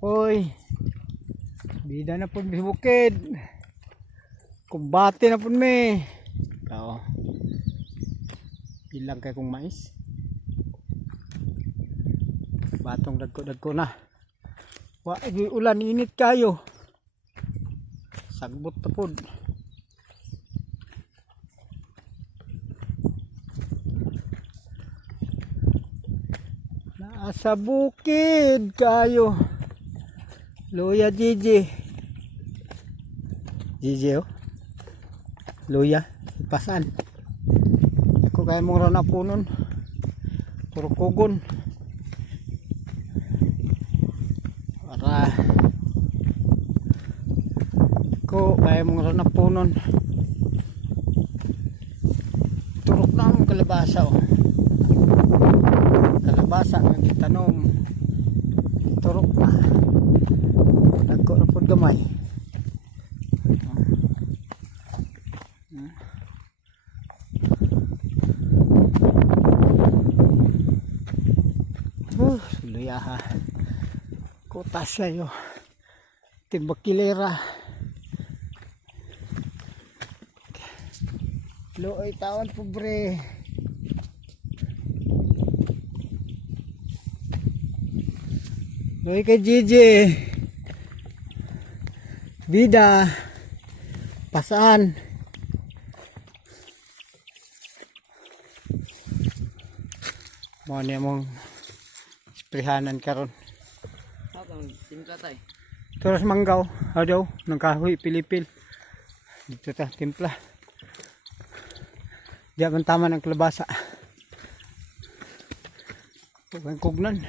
Oy, bida na po sa bukid. Kumbate na po me. Oo. Ilang kay kong mais. Batong dagko na. Wa ulan init kayo. Sagbot na po. Nasa bukid kayo. Luya Gigi. Gigi oh. Luya. Ipasan. Ako kaya mong rana po nun. Turukugon. Para. Ako kaya mong rana po nun. Turok na ang kalabasa oh. Kalabasa ang gitanom. Turok na. Nagko na po gamay. Luyaha. Kutas layo. Timbakilera. Looy taon pobre. Looy kay Gigi. Bida. Pasaan. Mo ni mong sprehanan karon. Habang timpla tay. Terus manggaw,adaw nang kahoy pilipil. Dito ta timpla. Di man tama ng kalabasa. Pagkang kugnan.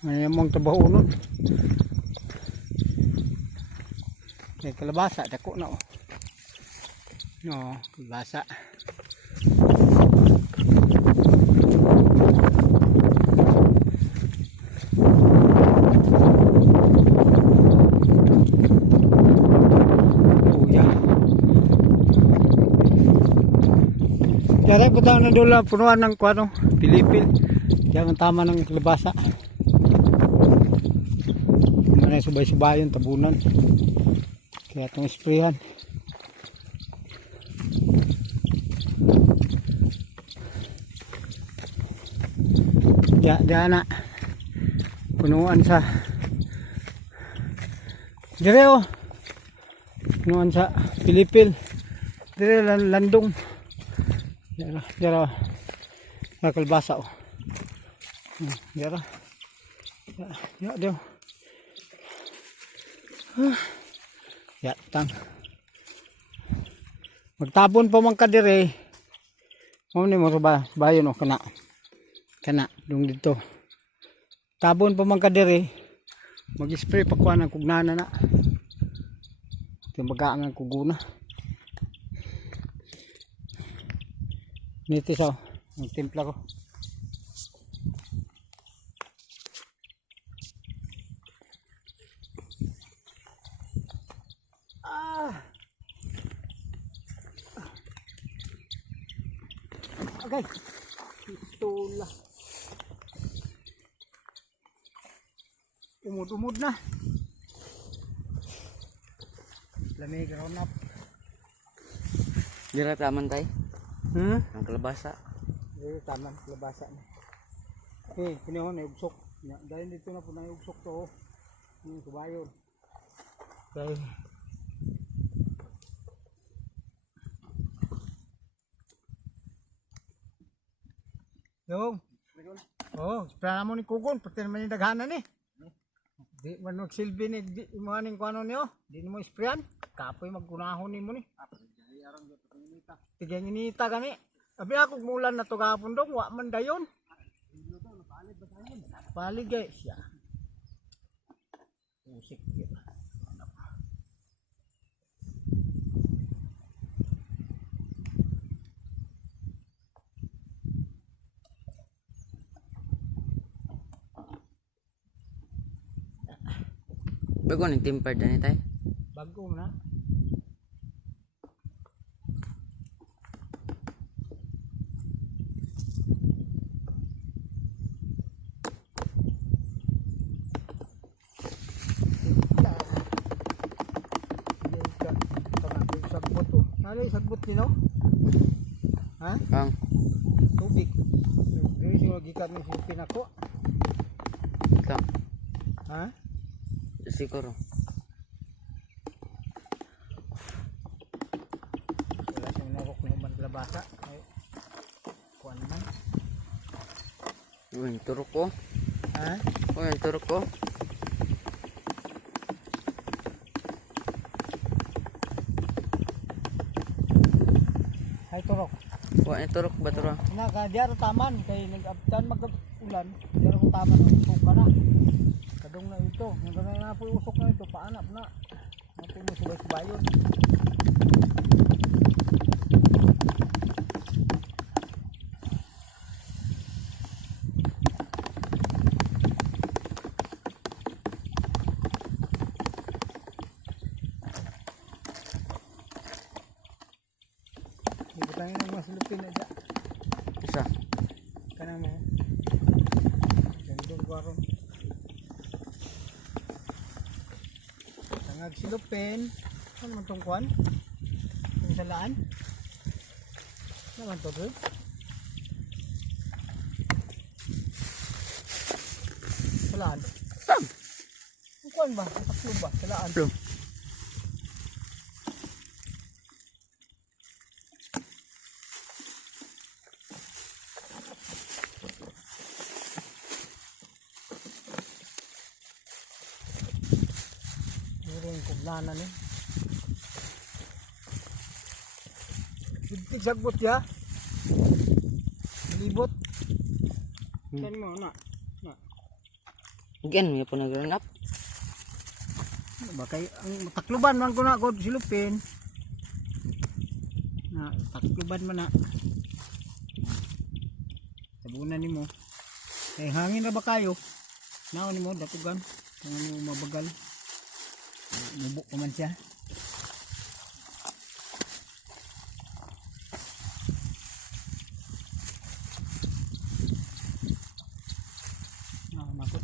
May mong tabaho nun. Kay kalabasa dako na oh. No, kalabasa. Kaya po tayo na doon punuan ng kuano, pilipil. Kaya man tama ng kalabasa. Manay subay-subayon, tabunan. Kaya itong sprayan. Diyan na. Punuan sa dire oh. Punuan sa pilipil. Dire landong. Jara kalbasa oh. Jara. Ya dio. Ya tang. Magtabon pa man ka dire. Mo ni mo ba bayon oh kana. Kana dung dito. Tabon pa man ka dire. Mag-spray pa kuan ang kugnana na. Timbagaan ang kuguna. Nitis oh, ang timpla ko. Okay. Pistola. Umod-umod na. Lamig round up. Dira taman tay. Ang kalabasa. Taman kalabasa na. Okay, pinihon na ugsok. Dahil dito na po na ugsok to. Yung subayon. Okay. Yung. Oh, sprayan mo ni Kugon. Pati naman yung daghanan eh. Di man magsilbi ni mo aning kuano niyo. Di mo sprayan. Kapoy magkunahon ni mo ni. Tigyan inita gani. Abi ako mulan na to gahapon dong, wa man dayon. Palig guys ya. Musik ya. Bago ni tempered na ni tay. Bago na. Alay, sagbot din no? Ha? Kang. Tubig. Dili siya gikan ni silpin ako. Ito. Ha? Siguro. Wala siyang narok ng maglabasa. Ay, kuwan man. Uy, turok ko. Ha? Uy, turok ko. Hay turok. Uy, turok ba turok? Diyan taman kay nag-abtan mag-ulan. Diyan ko taman ng usok ka na. Kadong na ito. Nagana na po usok na ito. Paanap na. Natin mo subay-subayon. Ibutangin ng mas lupin na dyan. Isa. Kanang mo. Gandong gwaron. Tangag silupin. Ano man tong kwan? Ang salaan? Ano man to doon? Salaan? Tam. Ang kwan ba? Ang taklo ba? Salaan? Plum. Meron yung kublanan eh. Tigtig sagbot ya. Libot. Saan mo na? Again, may po nag-run up. Ano ba kay ang takluban man ko na god silupin. Na takluban man na. Tabunan nimo. Kay hangin na ba kayo? Naon nimo datugan. Kung ano mabagal. Mubo pa man siya. Nakot.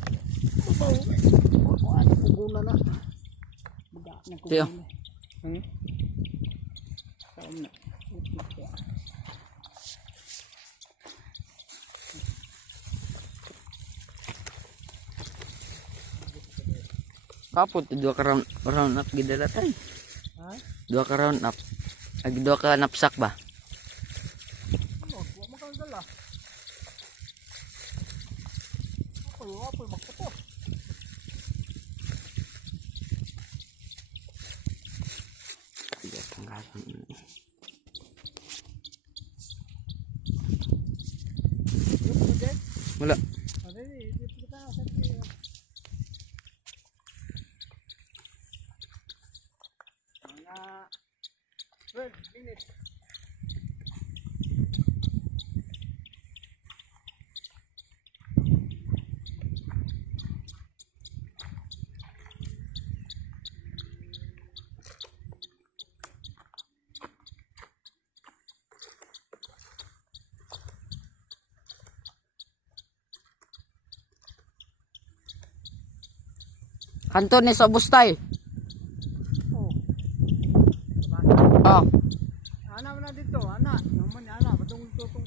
Ano kuguna na. Baga na Tiyo. kuguna. Kaum na. Kapot, dua ka round up gidala tay. Ha? Dua ka round up. Dua ka napsak ba? Wag mo kang dala. Apoy magputo. Iya, tanggalan. Wala. Kanto ni sa bustay. Oh. Oh, Ana man na dito, ana. Naman ana, batong dito tong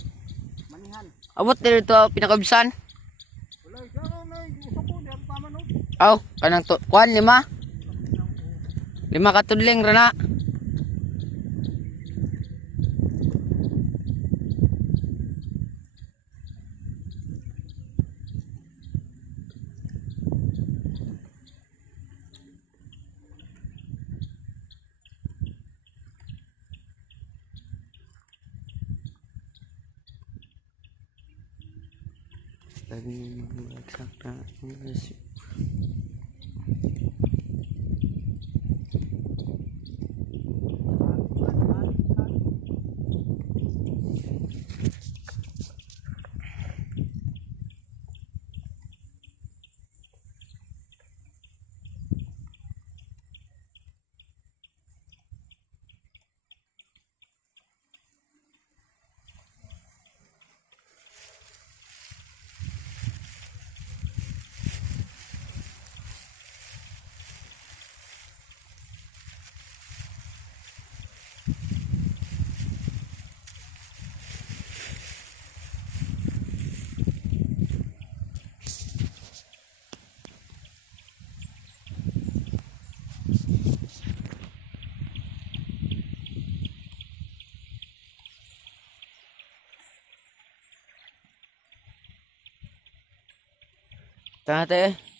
manihan. abot dito pinakabisan. Wala siya na gusto ko diyan pa man oh. Aw, kanang to, kuan 5. 5 ka tudling rana. Lagi eksakta. Ate.